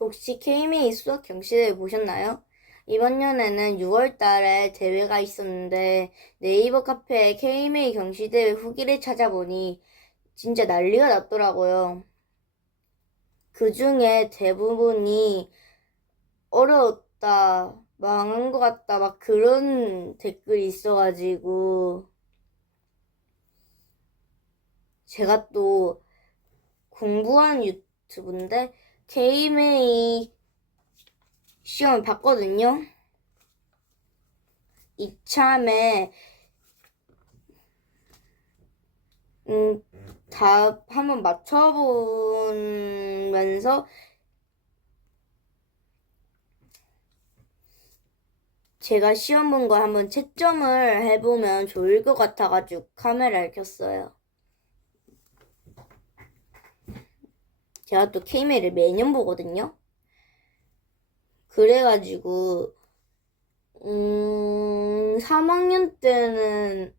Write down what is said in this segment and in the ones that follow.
혹시 KMA 수학 경시대회 보셨나요? 이번 년에는 6월 달에 대회가 있었는데 네이버 카페에 KMA 경시대회 후기를 찾아보니 진짜 난리가 났더라고요. 그 중에 대부분이 어려웠다, 망한 것 같다, 막 그런 댓글이 있어가지고 제가 또 공부하는 유튜브인데 KMA 시험을 봤거든요. 이참에 음, 답 한번 맞춰보면서 제가 시험 본 거 한번 채점을 해보면 좋을 것 같아가지고 카메라를 켰어요. 제가 또 케이메를 매년 보거든요. 그래가지고, 음, 3학년 때는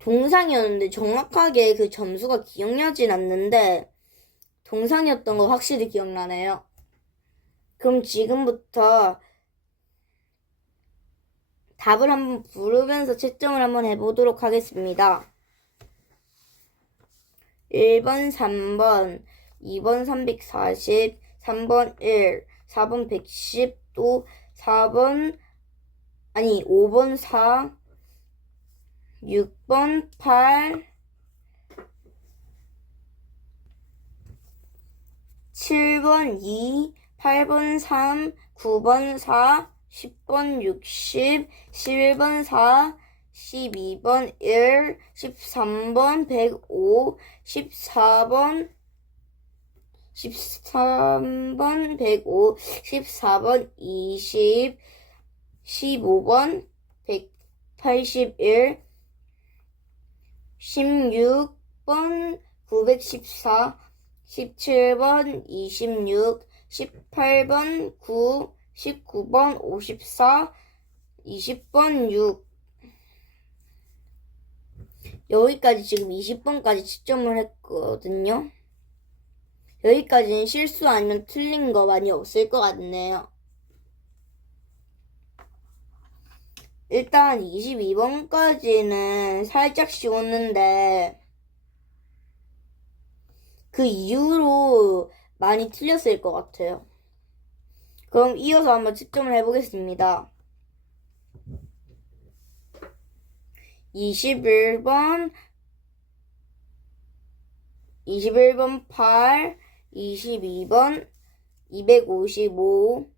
동상이었는데 정확하게 그 점수가 기억나진 않는데, 동상이었던 거 확실히 기억나네요. 그럼 지금부터 답을 한번 부르면서 채점을 한번 해보도록 하겠습니다. 1번, 3번, 2번 340, 3번 1, 4번 110, 또 4번, 아니, 5번 4, 6번 8, 7번 2, 8번 3, 9번 4, 10번 60, 11번 4, 12번 1, 13번 105, 14번 13번 105, 14번 20, 15번 181, 16번 914, 17번 26, 18번 9, 19번 54, 20번 6. 여기까지 지금 20번까지 채점을 했거든요. 여기까지는 실수 아니면 틀린 거 많이 없을 것 같네요. 일단 22번까지는 살짝 쉬웠는데 그 이후로 많이 틀렸을 것 같아요. 그럼 이어서 한번 채점을 해보겠습니다. 21번, 21번 8, 22번 255,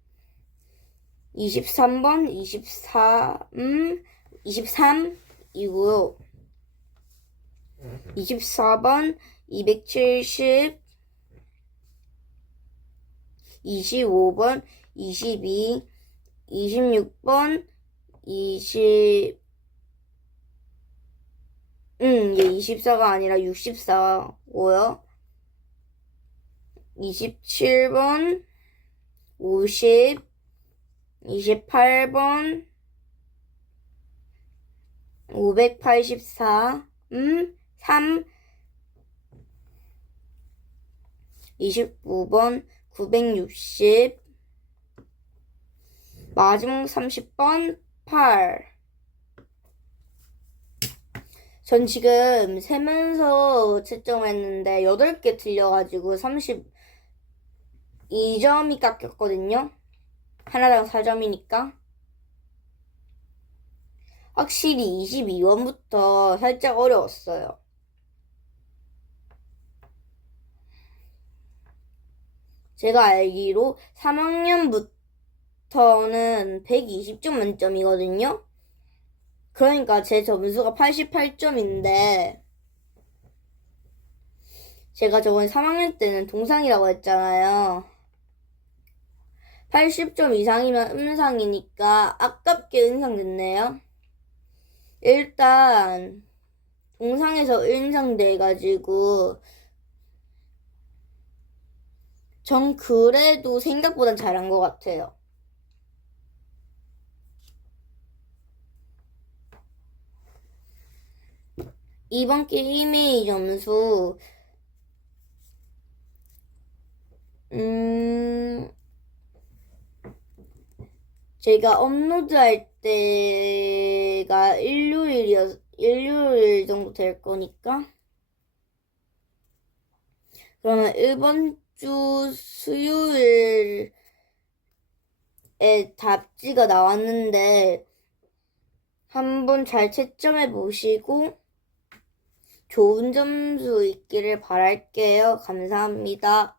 23번 23, 23이고요. 24번 270, 25번 22, 26번 20, 음, 이게 24가 아니라 64고요. 27번, 50, 28번, 584, 음, 3, 29번, 960, 마지막 30번, 8. 전 지금 세면서 채점했는데 8개 틀려가지고 32점이 깎였거든요. 하나당 4점이니까. 확실히 22원부터 살짝 어려웠어요. 제가 알기로 3학년부터는 120점 만점이거든요. 그러니까 제 점수가 88점인데, 제가 저번 3학년 때는 동상이라고 했잖아요. 80점 이상이면 음상이니까 아깝게 은상 됐네요. 일단, 동상에서 은상 돼가지고, 전 그래도 생각보단 잘한 것 같아요. 이번 게임의 점수 음, 제가 업로드할 때가 일요일이었, 일요일 정도 될 거니까. 그러면 이번 주 수요일에 답지가 나왔는데, 한번 잘 채점해 보시고, 좋은 점수 있기를 바랄게요. 감사합니다.